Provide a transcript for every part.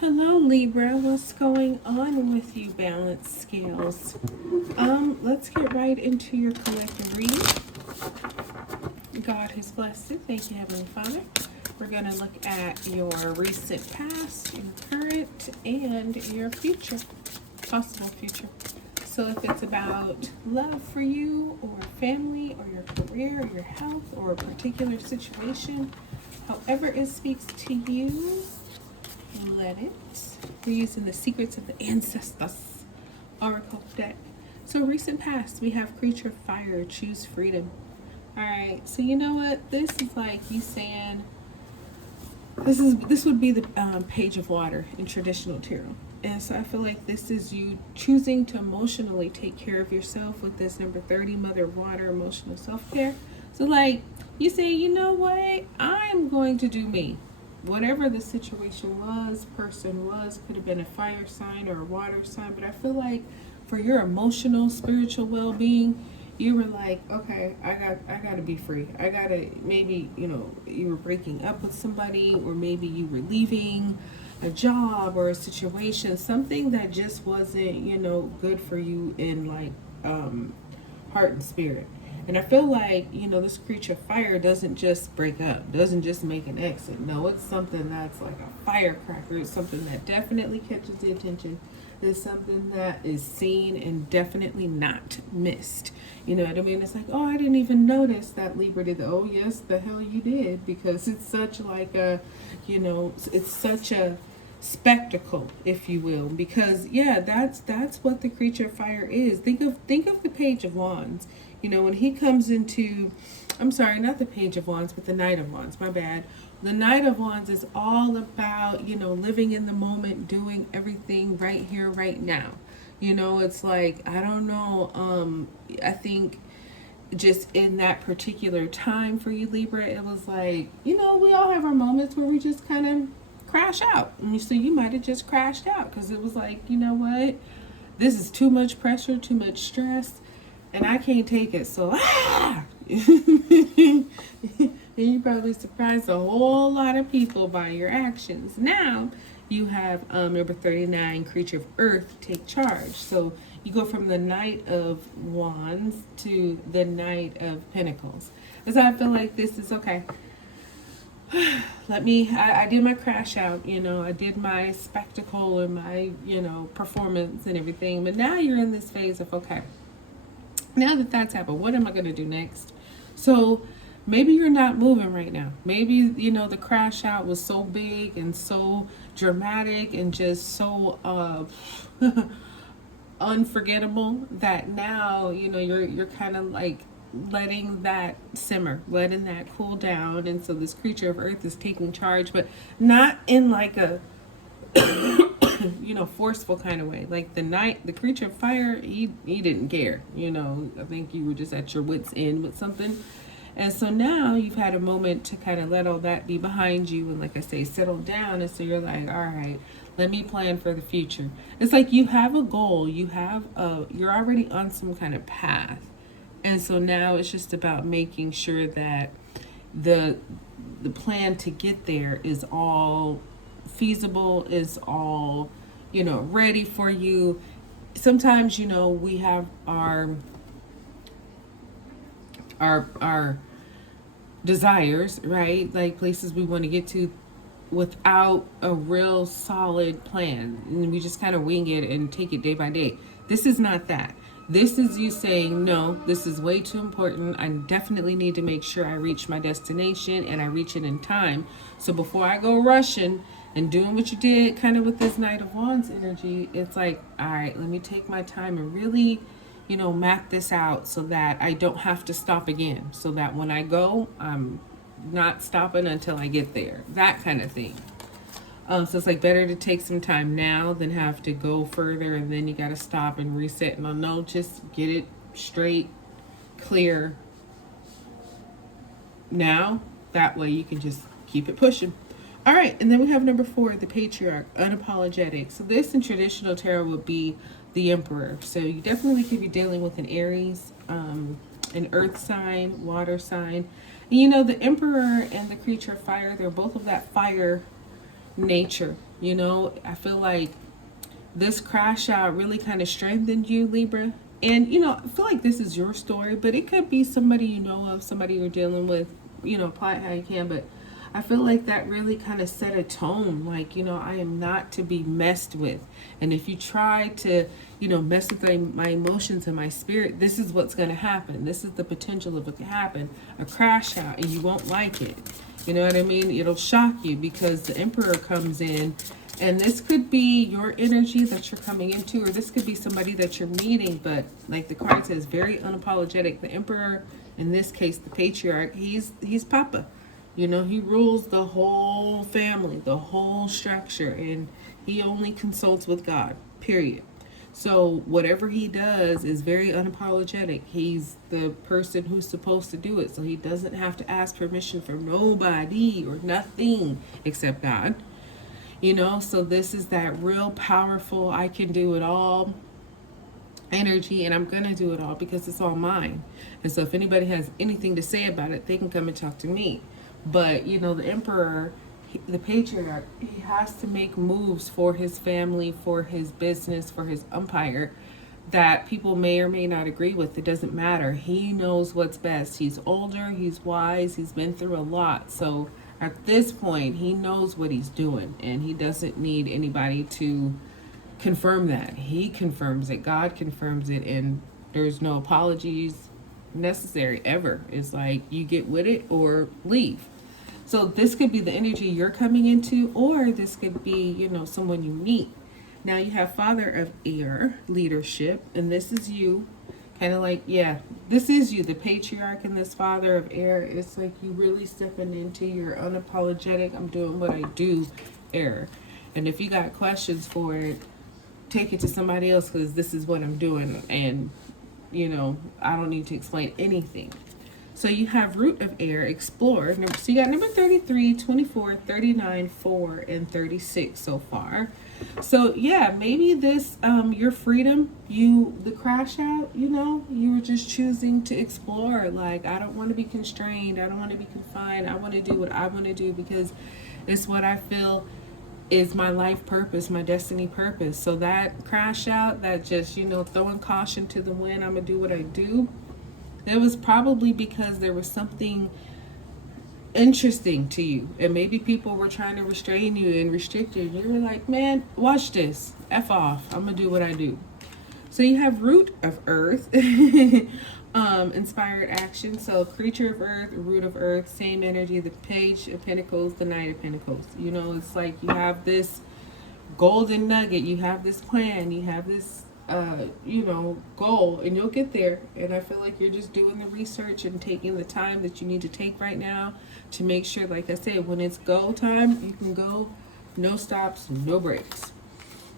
Hello Libra, what's going on with you balance scales? Let's get right into your collective reading. God has blessed it. Thank you, Heavenly Father. We're going to look at your recent past, your current, and your future, possible future. So if it's about love for you or family or your career or your health or a particular situation, however it speaks to you, let it. We're using the Secrets of the Ancestors Oracle deck. So recent past, we have Creature of Fire, choose freedom. Alright, so you know what? This is like you saying, this would be the Page of Water in traditional tarot. And so I feel like this is you choosing to emotionally take care of yourself with this number 30, Mother of Water, emotional self-care. So like, you say, you know what? I'm going to do me. Whatever the situation was, person was, could have been a fire sign or a water sign, but I feel like for your emotional, spiritual well-being, you were like, okay, I gotta be free. I gotta, maybe, you were breaking up with somebody, or maybe you were leaving a job or a situation, something that just wasn't, good for you in like heart and spirit. And I feel like, this creature of fire doesn't just break up, doesn't just make an exit. No, it's something that's like a firecracker. It's something that definitely catches the attention. It's something that is seen and definitely not missed. You know what I mean? It's like, oh, I didn't even notice that Libra did that. Oh, yes, the hell you did. Because it's such like a, it's such a spectacle, if you will. Because, yeah, that's what the creature of fire is. Think of the Page of Wands. When he comes into, I'm sorry, not the Page of Wands, but the Knight of Wands, my bad. The Knight of Wands is all about, living in the moment, doing everything right here, right now. It's like, I don't know, I think just in that particular time for you, Libra, it was like, we all have our moments where we just kind of crash out. And so you might have just crashed out because it was like, you know what? This is too much pressure, too much stress. And I can't take it, so and you probably surprised a whole lot of people by your actions. Now you have number 39, Creature of Earth, take charge. So you go from the Knight of Wands to the Knight of Pentacles. So I feel like this is okay. I did my crash out, I did my spectacle and my, performance and everything. But now you're in this phase of, okay, now that that's happened, what am I going to do next? So maybe you're not moving right now. Maybe, the crash out was so big and so dramatic and just so unforgettable that now, you're kind of like letting that simmer, letting that cool down. And so this creature of earth is taking charge, but not in like a forceful kind of way. Like the creature of fire, he didn't care. I think you were just at your wit's end with something. And so now you've had a moment to kind of let all that be behind you and, like I say, settle down. And so you're like, all right, let me plan for the future. It's like you have a goal, you're already on some kind of path. And so now it's just about making sure that the plan to get there is all feasible, is all ready for you. Sometimes we have our desires, right? Like places we want to get to without a real solid plan, and we just kind of wing it and take it day by day. This is not that. This is you saying, no, this is way too important. I definitely need to make sure I reach my destination and I reach it in time. So before I go rushing and doing what you did kind of with this Knight of Wands energy, it's like, all right, let me take my time and really, map this out so that I don't have to stop again. So that when I go, I'm not stopping until I get there. That kind of thing. So it's like better to take some time now than have to go further and then you got to stop and reset. No, just get it straight, clear now. That way you can just keep it pushing. All right, and then we have number 4, the Patriarch, unapologetic. So this in traditional tarot would be the Emperor. So you definitely could be dealing with an Aries, an earth sign, water sign. And, the Emperor and the creature of fire, they're both of that fire nature. You know, I feel like this crash out really kind of strengthened you, Libra. And, you know, I feel like this is your story, but it could be somebody you know of, somebody you're dealing with, you know, apply it how you can. But I feel like that really kind of set a tone, like, you know, I am not to be messed with. And if you try to, you know, mess with my emotions and my spirit, this is what's going to happen. This is the potential of what can happen. A crash out, and you won't like it. You know what I mean? It'll shock you because the Emperor comes in, and this could be your energy that you're coming into, or this could be somebody that you're meeting. But like the card says, very unapologetic. The Emperor, in this case, the Patriarch, he's Papa. You know, he rules the whole family, the whole structure, and he only consults with God, period. So whatever he does is very unapologetic. He's the person who's supposed to do it. So he doesn't have to ask permission from nobody or nothing except God. You know, so this is that real powerful, I can do it all energy, and I'm going to do it all because it's all mine. And so if anybody has anything to say about it, they can come and talk to me. But, you know, the Emperor, the Patriarch, he has to make moves for his family, for his business, for his empire that people may or may not agree with. It doesn't matter. He knows what's best. He's older, he's wise, he's been through a lot. So at this point, he knows what he's doing, and he doesn't need anybody to confirm that. He confirms it. God confirms it, and there's no apologies necessary ever. It's like you get with it or leave. So this could be the energy you're coming into, or this could be, you know, someone you meet. Now you have Father of Air, leadership, and this is you. Kind of like, yeah, this is you, the Patriarch, and this Father of Air. It's like you really stepping into your unapologetic, I'm doing what I do, air. And if you got questions for it, take it to somebody else, because this is what I'm doing, and, you know, I don't need to explain anything. So you have Root of Air, Explore. So you got number 33, 24, 39, 4, and 36 so far. So yeah, maybe this, your freedom, the crash out, you know, you were just choosing to explore. Like, I don't want to be constrained. I don't want to be confined. I want to do what I want to do because it's what I feel is my life purpose, my destiny purpose. So that crash out, that just, you know, throwing caution to the wind, I'm going to do what I do. It was probably because there was something interesting to you, and maybe people were trying to restrain you and restrict you. You were like, man, watch this, F off, I'm gonna do what I do. So you have Root of Earth, inspired action. So Creature of Earth, Root of Earth, same energy, the Page of Pentacles, the Knight of Pentacles. You know, it's like you have this golden nugget, you have this plan, you have this you know, goal, and you'll get there. And I feel like you're just doing the research and taking the time that you need to take right now to make sure, like I said, when it's go time, you can go, no stops, no breaks.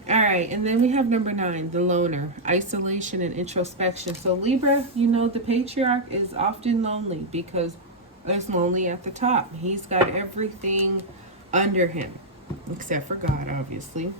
All right, and then we have number 9, the Loner, isolation and introspection. So Libra, you know, the Patriarch is often lonely because it's lonely at the top. He's got everything under him, except for God, obviously.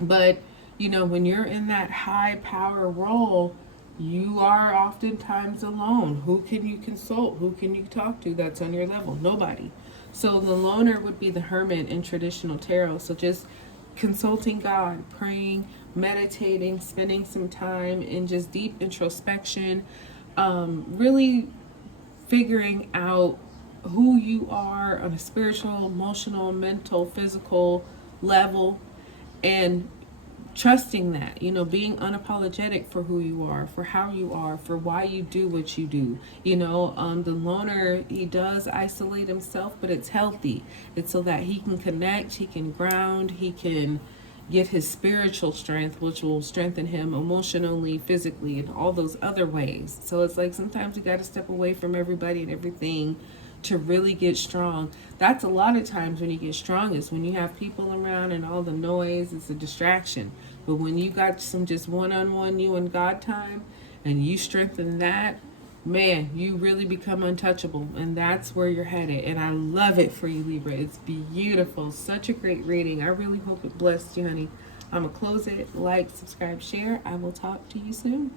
But you know, when you're in that high power role, you are oftentimes alone. Who can you consult? Who can you talk to that's on your level? Nobody. So the Loner would be the Hermit in traditional tarot. So just consulting God, praying, meditating, spending some time in just deep introspection, really figuring out who you are on a spiritual, emotional, mental, physical level, and trusting that, you know, being unapologetic for who you are, for how you are, for why you do what you do. You know, the Loner, he does isolate himself, but it's healthy. It's so that he can connect, he can ground, he can get his spiritual strength, which will strengthen him emotionally, physically, and all those other ways. So it's like sometimes you got to step away from everybody and everything to really get strong. That's a lot of times when you get strong, is when you have people around and all the noise, it's a distraction. But when you got some just one-on-one you and God time, and you strengthen that, man, you really become untouchable, and that's where you're headed. And I love it for you, Libra. It's beautiful. Such a great reading. I really hope it blessed you, honey. I'm gonna close it. Like, subscribe, share. I will talk to you soon.